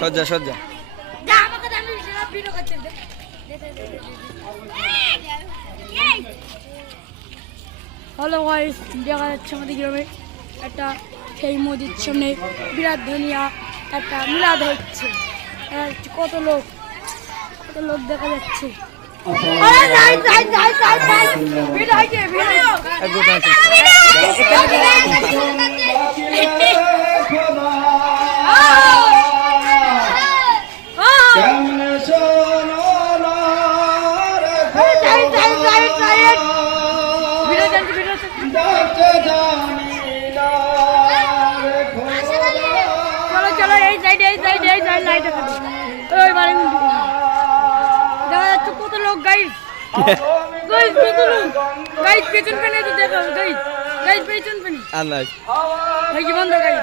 সজ্জা সজ্জা hello guys, দেখা যাচ্ছে আমাদের গ্রামে একটা সেই মসজিদ সামনে বিরাট ধনিয়া একটা মিলাদ হচ্ছে। কত লোক দেখা যাচ্ছে। চলো এই সাইডে লাইট দেখা যাচ্ছে কত লোক গাইস কত লোক গাইস পেছন পেনে তো দেখো গাইস পেছন পেনে আল্লাহ ভাই কি বন্ধ গাইস।